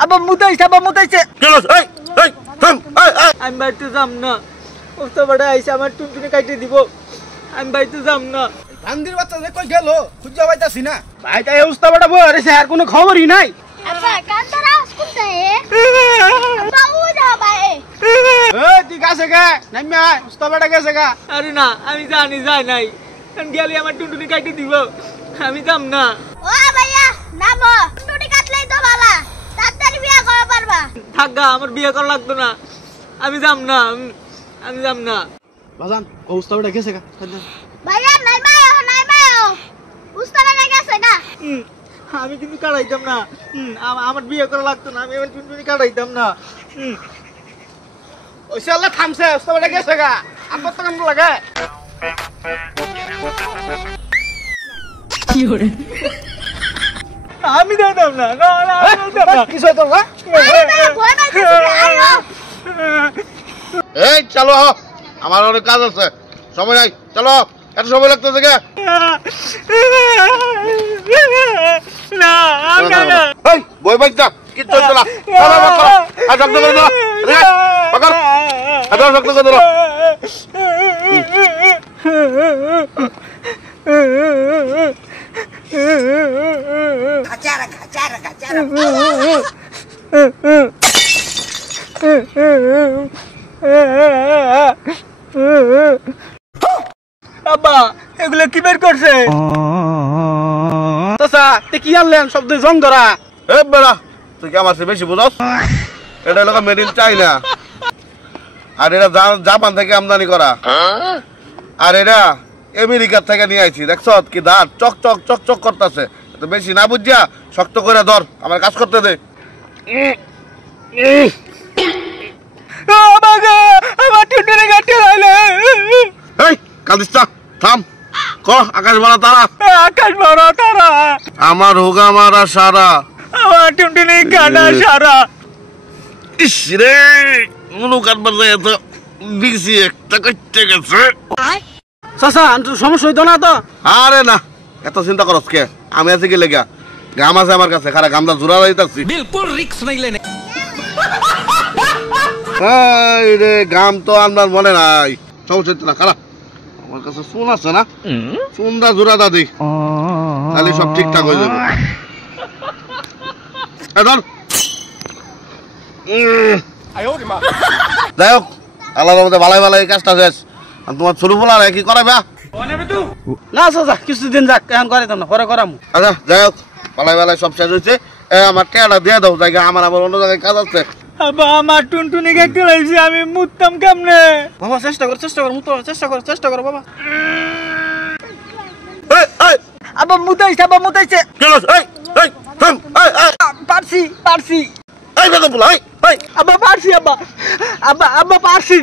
আব্বা মুতাইছে আমি বাড়িতে যাম না উস্তা বাড়া আইসা আমার টুনটুনি কাটে দিব আমি বাড়িতে যাম না বান্দির বাচ্চা যে কই গেল খুঁজা পাইতাছি না ভাই তাই উস্তা বাড়া বই আরেছে আর কোনো খবরই নাই আব্বা কান্তার আওয়াজ কোনটা আব্বা ও যা ভাই এই তুই কাছে গে নাইমা উস্তা বাড়া গেছে গা আরে না আমি জানি যাই নাই কারণ গেলে আমার টুনটুনি কাটে দিব আমি যাম না ও ভাইয়া নামো টুনি কাটলেই তো ভালো তাড়াতাড়ি বিয়ে করা পারবা থাকা আমার বিয়ে করা লাগতো না আমি যাম না বাজান ও উস্তা বাড়া গেছে গা ভাইয়া নাই মায়ো উস্তারা না গেছে গা আমি কিন্তু কাটাইতাম না আমার বিয়ে করা লাগতো না আমি আমার টুনটুনি কাটাইতাম না ওইসে আল্লাহ থামছে উস্তা বাড়া গেছে গা আমার তো কেন লাগে কি হরে আমি দাঁড়াতাম না কিছু হতো না ভয় পাইছিস আয়ো এই চলো আমার অনেক কাজ আছে সময় নাই চলো এত সময় লাগতেছে কে না এই বই বাইকটা কি চলছে না চলো করো আর শক্ত করে দাও রে পকড় আদা শক্ত করে দাও Gachara. আব্বা এগুলো কি বের করছে চাচা তে কি আনলেন শব্দ জং ধরা এ বেড়া তুই কি আমার বেশি বুঝস এটা হলো মেড ইন চাইনা আর এটা জাপান থেকে আমদানি করা আর এটা আমেরিকা থেকে নিয়ে আইছি দেখছ কি দাঁত চক করতেছে তো বেশি না বুঝিয়া শক্ত করে ধর আমার কাজ করতে দে আমার টুনটুনি কাটে লাইলে এই কাদিস্তা থাম ক আকাশ মারা তারা আমার হোগা মারা সারা আমার টুনটুনি কাটা সারা ইস রে মনু কাটবার যায় তো বিসি একটা করতে গেছে চাচা আন্টু সমস্যা হইতো না তো আরে না এত চিন্তা করস কে আমি আছি কি লেগা গাম আছে আমার কাছে খারা গামটা জোড়া লাইতাছি बिल्कुल रिक्स नहीं लेने এই রে গাম তো আমার মনে নাই সমস্যা হচ্ছে না খারা আমার কাছে চুন আছে না চুনটা জোড়া দাদি তাহলে সব ঠিকঠাক হয়ে যাবে ধর যাই হোক আল্লাহর মধ্যে ভালাই কাজটা শেষ আর তোমার ছোট বলার কি করাবে না চাচা কিছুদিন যাক এখন করাইতাম না পরে করামু আচ্ছা যাই হোক ভালাই সব শেষ হয়েছে আমার টেয়াটা দিয়ে দাও জায়গা আমার অন্য জায়গায় কাজ আছে আব্বা আমার টুনটুনি কাটে লাইছে আমি মুততাম কেমনে বাবা চেষ্টা কর চেষ্টা কর বাবা আব্বা মুতাইছে পারছি এই বেগম বলা এই আব্বা পারছি আব্বা পারছি